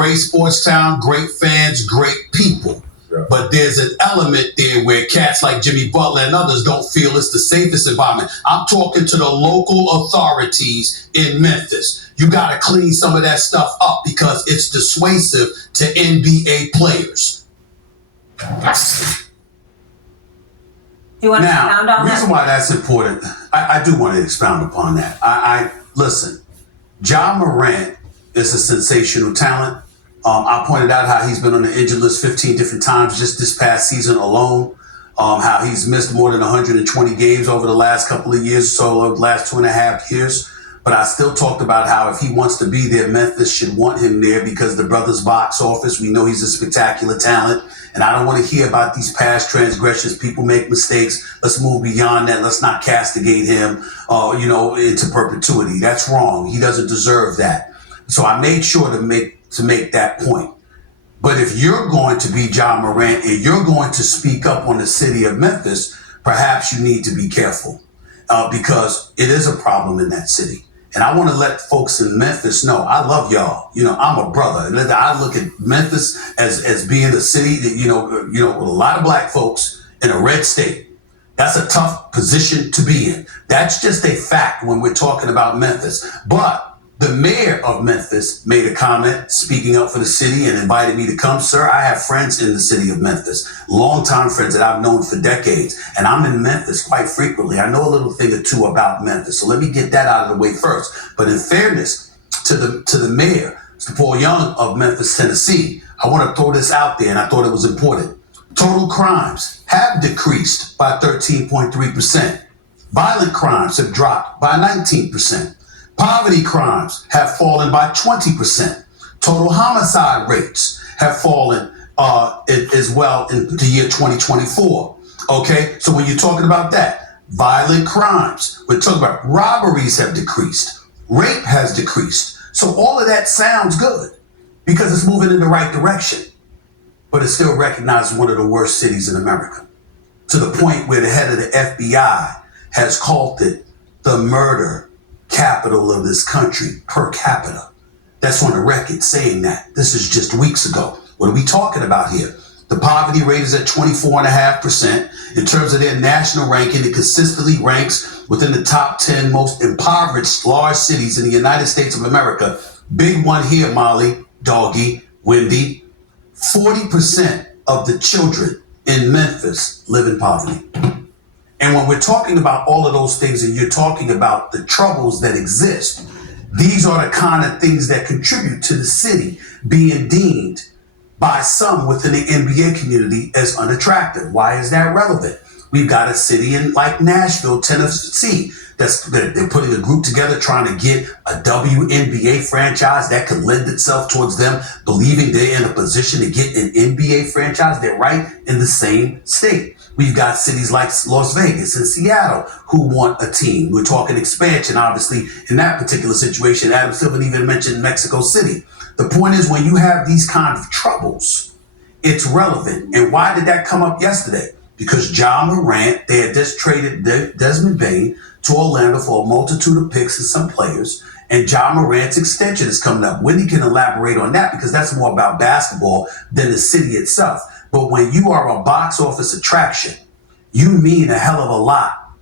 great sports town, great fans, great people. Yeah. But there's an element there where cats like Jimmy Butler and others don't feel it's the safest environment. I'm talking to the local authorities in Memphis. You got to clean some of that stuff up because it's dissuasive to NBA players. Do you want to expound on that? Now, the reason why that's important, I do want to expound upon that. I listen, Ja Morant is a sensational talent. I pointed out how he's been on the injured list 15 different times just this past season alone. How he's missed more than 120 games over the last couple of years, so the last 2.5 years. But I still talked about how if he wants to be there, Memphis should want him there because the brother's box office, we know he's a spectacular talent. And I don't want to hear about these past transgressions. People make mistakes. Let's move beyond that. Let's not castigate him, into perpetuity. That's wrong. He doesn't deserve that. So I made sure to make that point. But if you're going to be Ja Morant and you're going to speak up on the city of Memphis, perhaps you need to be careful because it is a problem in that city. And I want to let folks in Memphis know, I love y'all. I'm a brother. I look at Memphis as being a city that, with a lot of black folks in a red state. That's a tough position to be in. That's just a fact when we're talking about Memphis. But the mayor of Memphis made a comment speaking up for the city and invited me to come. Sir, I have friends in the city of Memphis, longtime friends that I've known for decades. And I'm in Memphis quite frequently. I know a little thing or two about Memphis. So let me get that out of the way first. But in fairness to the mayor, Mr. Paul Young of Memphis, Tennessee, I want to throw this out there, and I thought it was important. Total crimes have decreased by 13.3%. Violent crimes have dropped by 19%. Poverty crimes have fallen by 20%. Total homicide rates have fallen as well in the year 2024. Okay, so when you're talking about that, violent crimes, we're talking about robberies have decreased. Rape has decreased. So all of that sounds good because it's moving in the right direction. But it's still recognized as one of the worst cities in America, to the point where the head of the FBI has called it the murder capital of this country per capita. That's on the record saying that. This is just weeks ago. What are we talking about here? The poverty rate is at 24.5%. In terms of their national ranking, it consistently ranks within the top 10 most impoverished large cities in the United States of America. Big one here, Molly, Doggy, Wendy. 40% of the children in Memphis live in poverty. And when we're talking about all of those things and you're talking about the troubles that exist, these are the kind of things that contribute to the city being deemed by some within the NBA community as unattractive. Why is that relevant? We've got a city in like Nashville, Tennessee, they're putting a group together trying to get a WNBA franchise that could lend itself towards them believing they're in a position to get an NBA franchise. They're right in the same state. We've got cities like Las Vegas and Seattle who want a team. We're talking expansion, obviously, in that particular situation. Adam Silver even mentioned Mexico City. The point is, when you have these kind of troubles, it's relevant. And why did that come up yesterday? Because Ja Morant, they had just traded Desmond Bane to Orlando for a multitude of picks and some players. And Ja Morant's extension is coming up. Wendy can elaborate on that because that's more about basketball than the city itself. But when you are a box office attraction, you mean a hell of a lot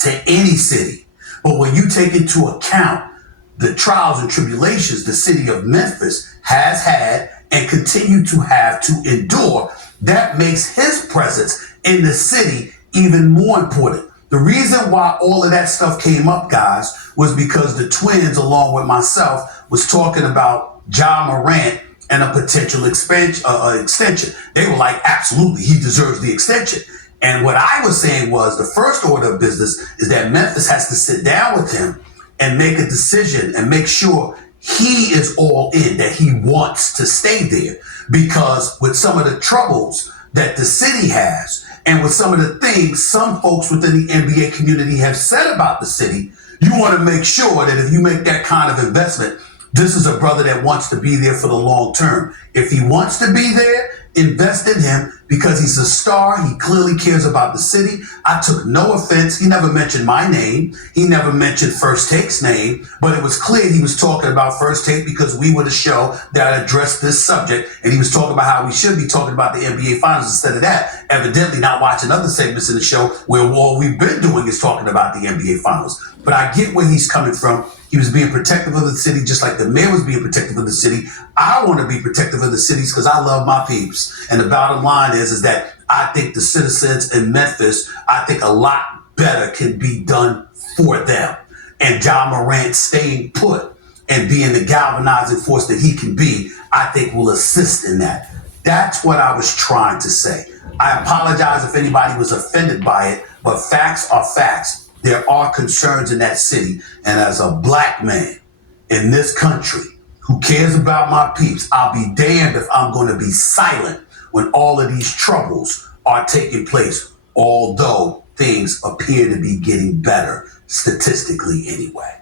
to any city. But when you take into account the trials and tribulations the city of Memphis has had and continue to have to endure, that makes his presence in the city even more important. The reason why all of that stuff came up, guys, was because the twins, along with myself, was talking about Ja Morant and a potential extension. They were like, absolutely, he deserves the extension. And what I was saying was the first order of business is that Memphis has to sit down with him and make a decision and make sure he is all in, that he wants to stay there. Because with some of the troubles that the city has and with some of the things some folks within the NBA community have said about the city, you want to make sure that if you make that kind of investment, this is a brother that wants to be there for the long term. If he wants to be there invest in him because he's a star. He clearly cares about the city. I took no offense. He never mentioned my name. He never mentioned First Take's name, but it was clear he was talking about First Take because we were the show that addressed this subject, and he was talking about how we should be talking about the NBA Finals instead of that, evidently not watching other segments in the show where all we've been doing is talking about the NBA Finals. But I get where he's coming from. He was being protective of the city just like the mayor was being protective of the city. I want to be protective of the cities because I love my peeps. And the bottom line is that I think the citizens in Memphis, I think a lot better can be done for them. And Ja Morant staying put and being the galvanizing force that he can be, I think will assist in that. That's what I was trying to say. I apologize if anybody was offended by it, but facts are facts. There are concerns in that city. And as a black man in this country who cares about my peeps, I'll be damned if I'm going to be silent when all of these troubles are taking place, although things appear to be getting better statistically anyway.